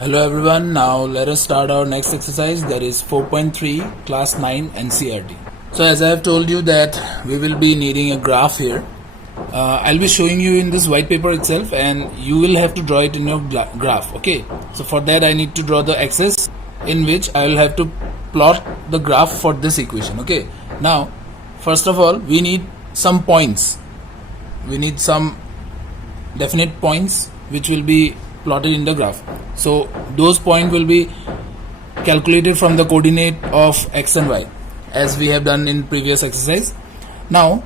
Hello everyone, now let us start our next exercise, that is 4.3 class 9 NCERT. So as I have told you that we will be needing a graph here. I'll be showing you in this white paper itself and you will have to draw it in your graph. Okay, so for that I need to draw the axis in which I will have to plot the graph for this equation. Okay, now first of all we need some points. We need some definite points which will be plotted in the graph. So those points will be calculated from the coordinate of x and y as we have done in previous exercise. Now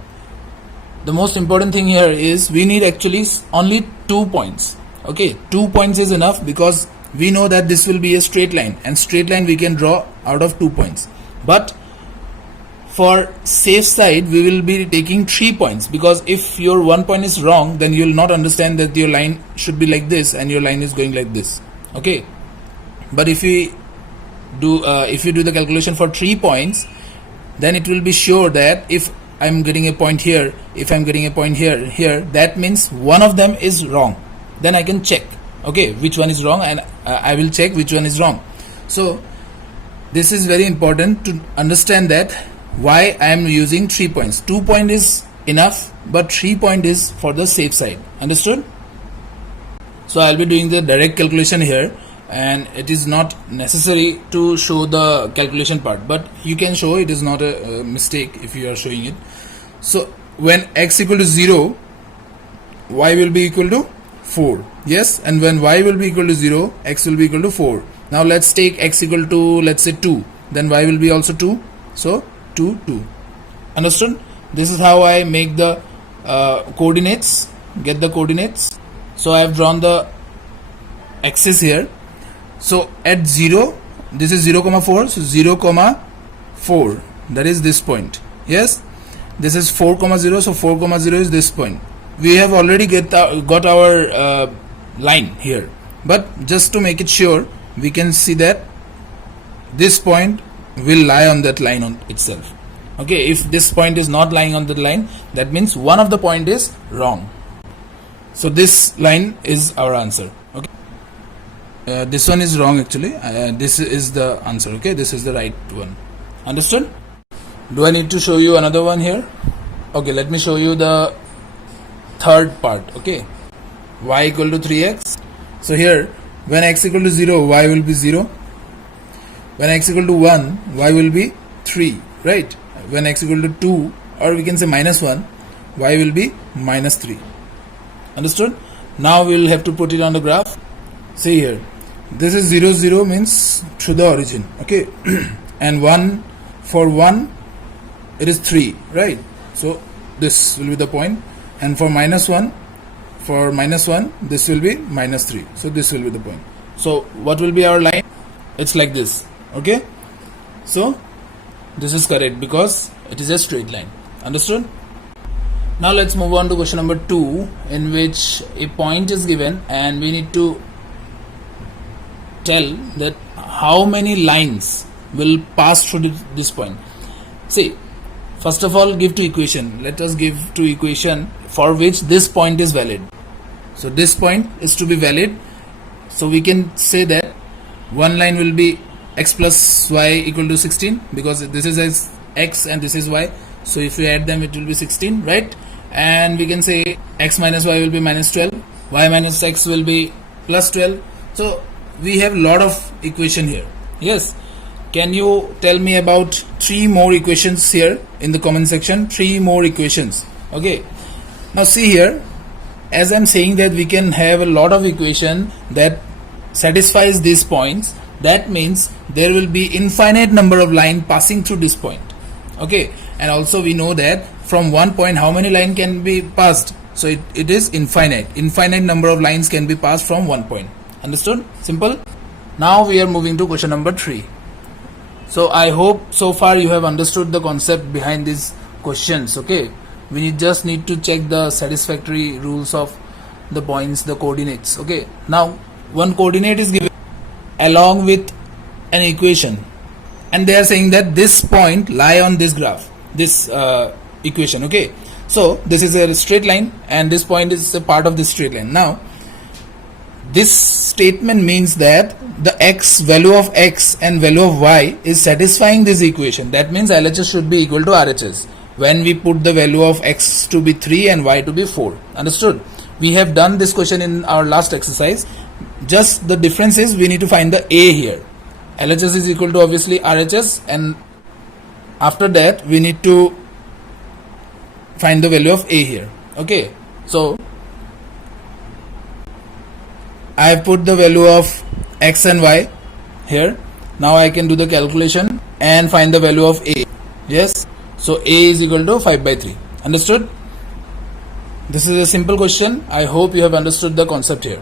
the most important thing here is we need actually only 2 points. Okay, 2 points is enough because we know that this will be a straight line, and straight line we can draw out of 2 points. But for safe side we will be taking 3 points, because if your 1 point is wrong then you will not understand that your line should be like this and your line is going like this. Okay, but if you do the calculation for 3 points, then it will be sure that if I'm getting a point here, if I'm getting a point here, that means one of them is wrong. Then I can check, okay, which one is wrong, and I will check which one is wrong. So this is very important to understand that why I am using 3 points. 2 point is enough, but 3 point is for the safe side. Understood? So I'll be doing the direct calculation here, and it is not necessary to show the calculation part, but you can show, it is not a mistake if you are showing it. So when x equal to 0, y will be equal to 4. Yes, and when y will be equal to 0, x will be equal to 4. Now let's take x equal to, let's say 2, then y will be also 2. So 2, 2. Understood? This is how I make the coordinates, get the coordinates. So I have drawn the axis here. So at 0, this is 0, 4, so 0, 4, that is this point. Yes, this is 4, 0, so 4, 0 is this point. We have already got our line here, but just to make it sure, we can see that this point will lie on that line on itself. Okay, if this point is not lying on the line, that means one of the point is wrong. So this line is our answer. Okay, this one is wrong actually. This is the answer. Okay, this is the right one. Understood? Do I need to show you another one here? Okay, let me show you the third part. Okay, y equal to 3x. So here, when x equal to 0, y will be 0. When x equal to 1, y will be 3, right? When x equal to 2, or we can say minus 1, y will be minus 3. Understood? Now we will have to put it on the graph. See here, this is 0, 0 means through the origin. Okay, and 1, for 1 it is 3, right? So this will be the point, and for minus 1, this will be minus 3. So this will be the point. So what will be our line? It's like this. Okay, so this is correct because it is a straight line. Understood? Now let's move on to question number 2, in which a point is given and we need to tell that how many lines will pass through this point. See, first of all, give to equation. Let us give to equation for which this point is valid. So this point is to be valid. So we can say that one line will be x plus y equal to 16, because this is x and this is y. So if we add them, it will be 16, right? And we can say x minus y will be minus 12, y minus x will be plus 12. So we have lot of equation here. Yes, can you tell me about 3 more equations here in the comment section? 3 more equations. Okay, now see here, as I'm saying that we can have a lot of equation that satisfies these points. That means there will be infinite number of line passing through this point. Okay, and also we know that from one point how many line can be passed. So it is infinite number of lines can be passed from one point. Understood? Simple. Now we are moving to question number 3. So I hope so far you have understood the concept behind these questions. Okay, we just need to check the satisfactory rules of the points, the coordinates. Okay, now one coordinate is given along with an equation, and they are saying that this point lie on this graph, this equation. Okay, so this is a straight line and this point is a part of this straight line. Now This statement means that the x, value of x and value of y is satisfying this equation. That means LHS should be equal to RHS when we put the value of x to be 3 and y to be 4. Understood? We have done this question in our last exercise. Just the difference is we need to find the a here. LHS is equal to obviously RHS, and after that we need to find the value of a here. Okay, so I have put the value of x and y here. Now I can do the calculation and find the value of a. Yes, so a is equal to 5 by 3. Understood? This is a simple question. I hope you have understood the concept here.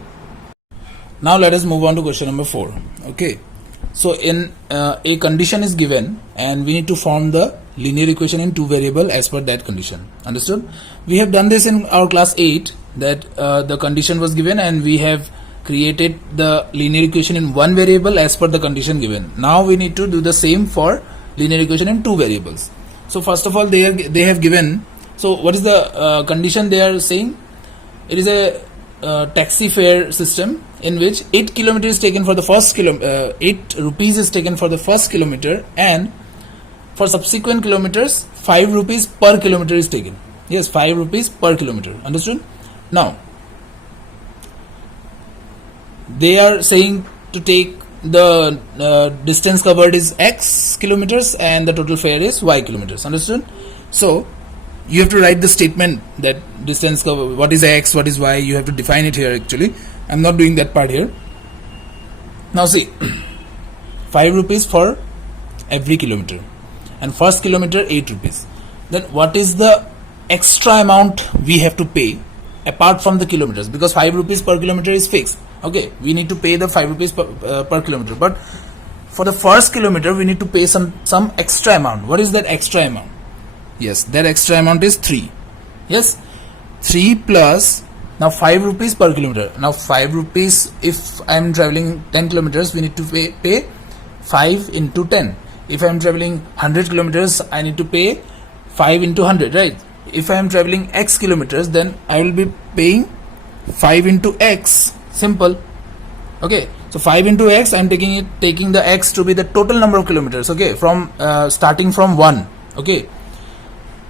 Now let us move on to question number 4. Okay, so in a condition is given and we need to form the linear equation in two variable as per that condition. Understood? We have done this in our class 8, that the condition was given and we have created the linear equation in one variable as per the condition given. Now we need to do the same for linear equation in two variables. So first of all, they have given. So what is the condition they are saying? It is a taxi fare system in which 8 kilometers is taken for the first 8 rupees is taken for the first kilometer, and for subsequent kilometers 5 rupees per kilometer is taken. Yes, 5 rupees per kilometer. Understood? Now they are saying to take the distance covered is x kilometers and the total fare is y kilometers. Understood? So you have to write the statement that distance covered, what is x, what is y, you have to define it here. Actually, I'm not doing that part here. Now see, 5 rupees for every kilometer and first kilometer 8 rupees. Then what is the extra amount we have to pay apart from the kilometers? Because 5 rupees per kilometer is fixed. Okay, we need to pay the 5 rupees per kilometer, but for the first kilometer we need to pay some extra amount. What is that extra amount? Yes, that extra amount is 3. Yes, 3 plus now 5 rupees per kilometer. Now 5 rupees, if I am traveling 10 kilometers, we need to pay 5 into 10. If I am traveling 100 kilometers, I need to pay 5 into 100, right? If I am traveling x kilometers, then I will be paying 5 into x. Simple. Okay, so 5 into x, I am taking the x to be the total number of kilometers. Okay, from starting from 1. Okay,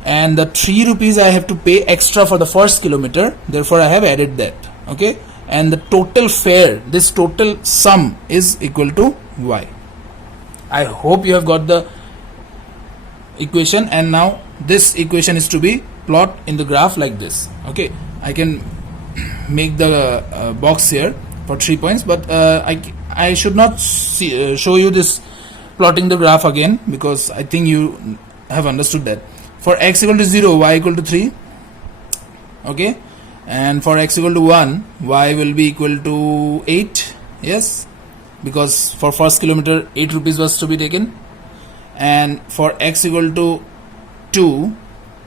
and the 3 rupees I have to pay extra for the first kilometer, therefore I have added that. Okay, and the total fare, this total sum is equal to y. I hope you have got the equation, and now this equation is to be plot in the graph like this. Okay, I can make the box here for 3 points, but I should not show you this plotting the graph again, because I think you have understood that. For x equal to 0, y equal to 3. Okay, and for x equal to 1, y will be equal to 8. Yes, because for first kilometer 8 rupees was to be taken, and for x equal to 2,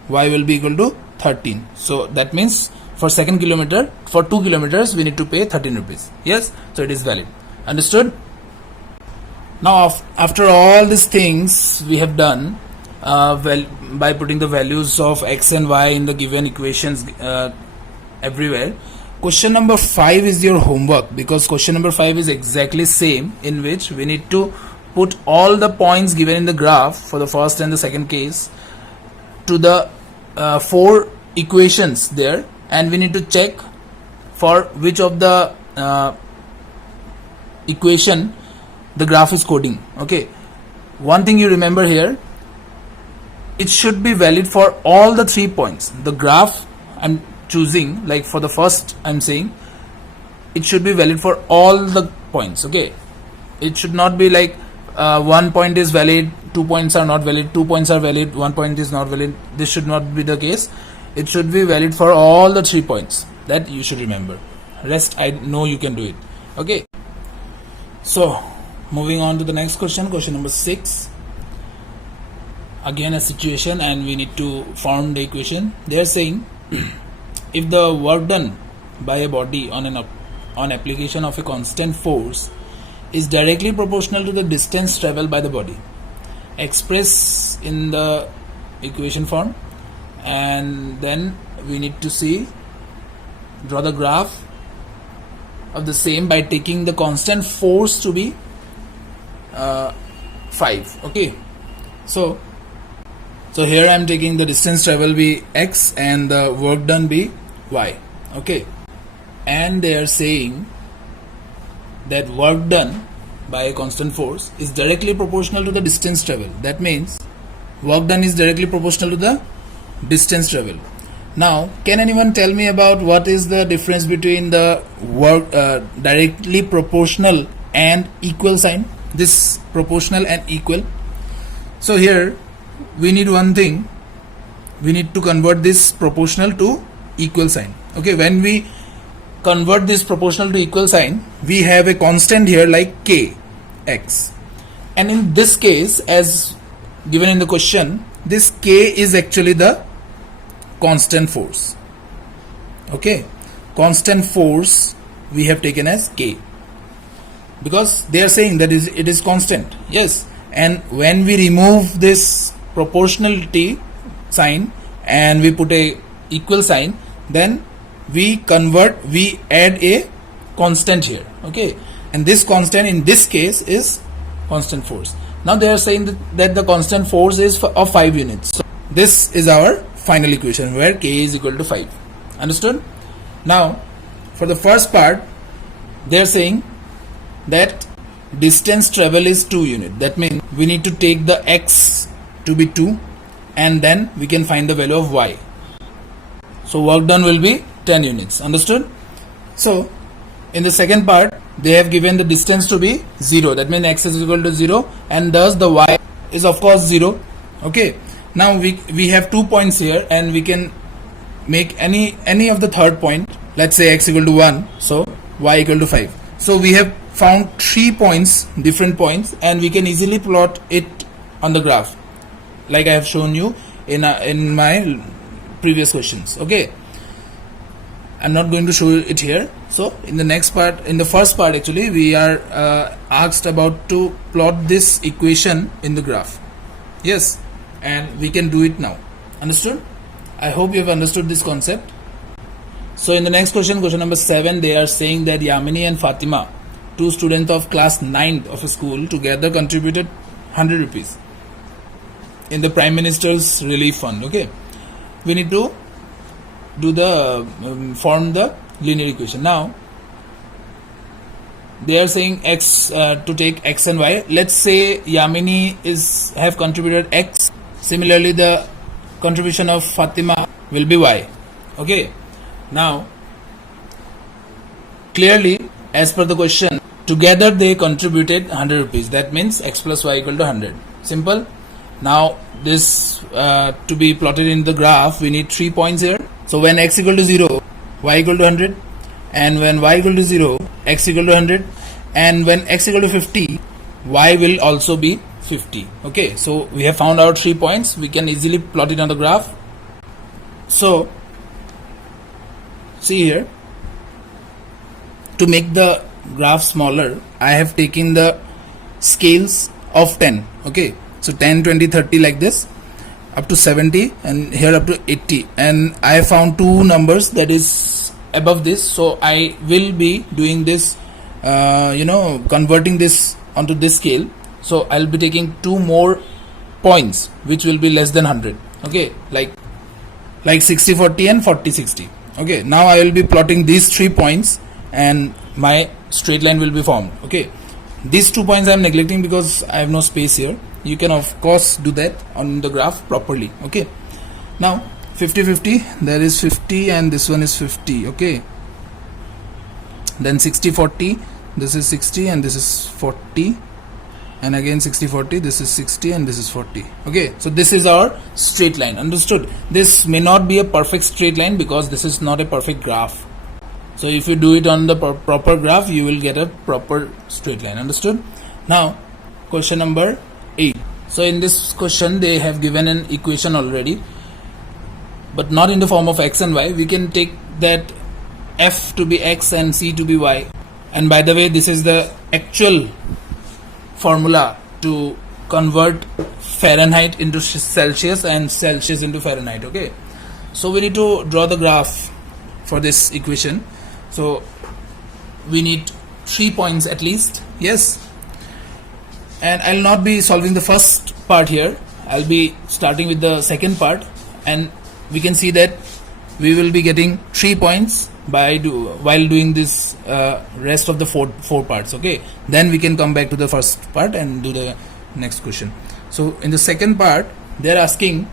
y will be equal to 13. So that means for second kilometer, for 2 kilometers we need to pay 13 rupees. Yes, so it is valid. Understood? Now after all these things we have done, by putting the values of x and y in the given equations everywhere, question number 5 is your homework, because question number 5 is exactly same, in which we need to put all the points given in the graph for the first and the second case to the 4 equations there, and we need to check for which of the equation the graph is coding. Okay, one thing you remember here, it should be valid for all the 3 points. The graph I'm choosing, like for the first I'm saying, it should be valid for all the points. Okay, it should not be like 1 point is valid, 2 points are not valid, 2 points are valid, 1 point is not valid. This should not be the case. It should be valid for all the 3 points. That you should remember. Rest I know you can do it. Okay, so moving on to the next question, question number 6. Again a situation, and we need to form the equation. They are saying if the work done by a body on application of a constant force is directly proportional to the distance traveled by the body, express in the equation form, and then we need to draw the graph of the same by taking the constant force to be 5. Okay, so here I am taking the distance travel be x and the work done be y. Okay, and they are saying that work done by a constant force is directly proportional to the distance travel. That means work done is directly proportional to the distance travel. Now, can anyone tell me about what is the difference between the work directly proportional and equal sign? This proportional and equal. So here we need one thing. We need to convert this proportional to equal sign. Okay, when we convert this proportional to equal sign, we have a constant here like k, x. And in this case, as given in the question, this k is actually the constant force. Okay, constant force we have taken as k, because they are saying that it is constant. Yes, and when we remove this proportionality sign and we put a equal sign, then we add a constant here. Okay, and this constant in this case is constant force. Now they are saying that the constant force is of 5 units. So this is our final equation where k is equal to 5. Understood? Now for the first part, they are saying that distance travel is 2 units. That means we need to take the x to be 2 and then we can find the value of y. So work done will be 10 units. Understood? So in the second part, they have given the distance to be 0. That means x is equal to 0 and thus the y is of course 0. Okay, now we have 2 points here and we can make any of the third point. Let's say x equal to 1, so y equal to 5. So we have found 3 points, different points, and we can easily plot it on the graph like I have shown you in my previous questions. Okay, I'm not going to show it here. So in the next part, in the first part actually, we are asked about to plot this equation in the graph. Yes, and we can do it now. Understood? I hope you have understood this concept. So in the next question, question number 7, they are saying that Yamini and Fatima, 2 students of class 9th of a school, together contributed 100 rupees in the Prime Minister's Relief Fund. Okay, we need to do the form the linear equation. Now they are saying x to take x and y. Let's say Yamini have contributed x. Similarly, the contribution of Fatima will be y. Okay, now clearly as per the question, together they contributed 100 rupees. That means x plus y equal to 100. Simple. Now this to be plotted in the graph, we need 3 points here. So when x equal to 0, y equal to 100, and when y equal to 0, x equal to 100, and when x equal to 50, y will also be 50. Okay, so we have found out 3 points. We can easily plot it on the graph. So see here, to make the graph smaller, I have taken the scales of 10. Okay, so 10, 20, 30 like this, up to 70, and here up to 80, and I found 2 numbers that is above this. So I will be doing this converting this onto this scale. So I'll be taking 2 more points which will be less than 100. Okay, like 60-40 and 40-60. Okay, now I will be plotting these 3 points and my straight line will be formed. Okay, these 2 points I am neglecting because I have no space here. You can of course do that on the graph properly. Okay, now 50-50, there is 50 and this one is 50. Okay, then 60-40, this is 60 and this is 40, and again 60-40, this is 60 and this is 40. Okay, so this is our straight line. Understood? This may not be a perfect straight line because this is not a perfect graph. So if you do it on the proper graph, you will get a proper straight line. Understood? Now question number 8. So in this question they have given an equation already, but not in the form of x and y. We can take that f to be x and c to be y. And by the way, this is the actual formula to convert Fahrenheit into Celsius and Celsius into Fahrenheit. Okay, so we need to draw the graph for this equation. So we need 3 points at least. Yes, and I'll not be solving the first part here. I'll be starting with the second part, and we can see that we will be getting 3 points while doing this rest of the four parts. Okay, then we can come back to the first part and do the next question. So in the second part, they're asking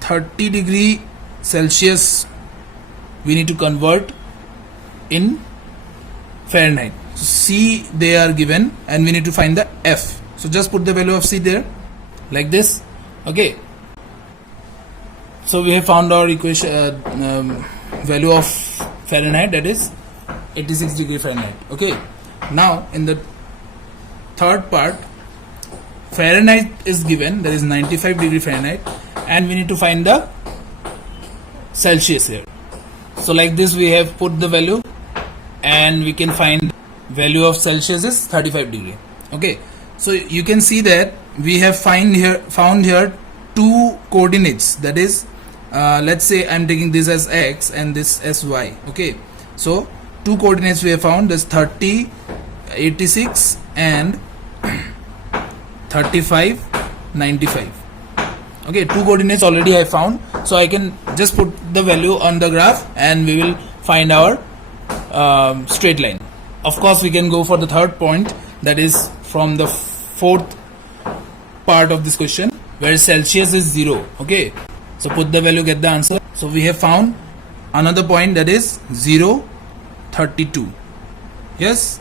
30 degree Celsius we need to convert in Fahrenheit. So C they are given, and we need to find the F. So just put the value of C there like this. Okay, so we have found our equation value of Fahrenheit, that is 86 degree Fahrenheit. Okay, now in the third part, Fahrenheit is given, that is 95 degree Fahrenheit, and we need to find the Celsius here. So like this we have put the value, and we can find value of Celsius is 35 degree. Okay, so you can see that we have found here two coordinates, that is let's say I'm taking this as x and this as y. Okay, so two coordinates we have found, that's 30, 86 and 35, 95. Okay, two coordinates already I found, so I can just put the value on the graph and we will find our straight line. Of course we can go for the third point, that is from the fourth part of this question, where Celsius is 0. Okay, so put the value, get the answer. So we have found another point, that is 0, 32. Yes,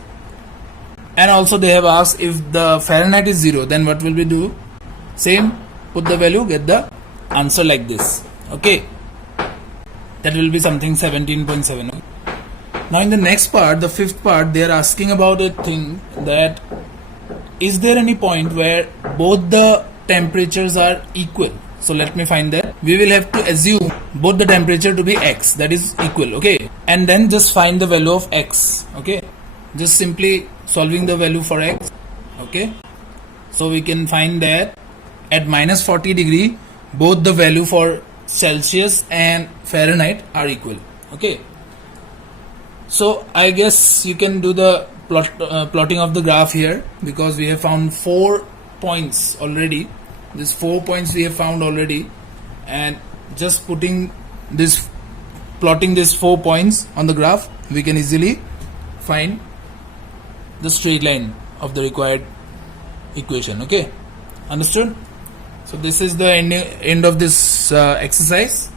and also they have asked if the Fahrenheit is 0, then what will we do? Same, put the value, get the answer like this. Okay, that will be something 17.7. Now in the next part, the fifth part, they are asking about a thing, that is there any point where both the temperatures are equal? So let me find that. We will have to assume both the temperature to be x, that is equal. Okay, and then just find the value of x. Okay, just simply solving the value for x. Okay, so we can find that at minus 40 degree both the value for Celsius and Fahrenheit are equal. Okay, so I guess you can do the plotting of the graph here, because we have found 4 points already. These 4 points we have found already, and just plotting these 4 points on the graph, we can easily find the straight line of the required equation. Okay, understood? So this is the end of this exercise.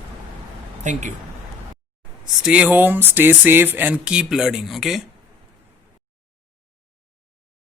Thank you. Stay home, stay safe, and keep learning. Okay.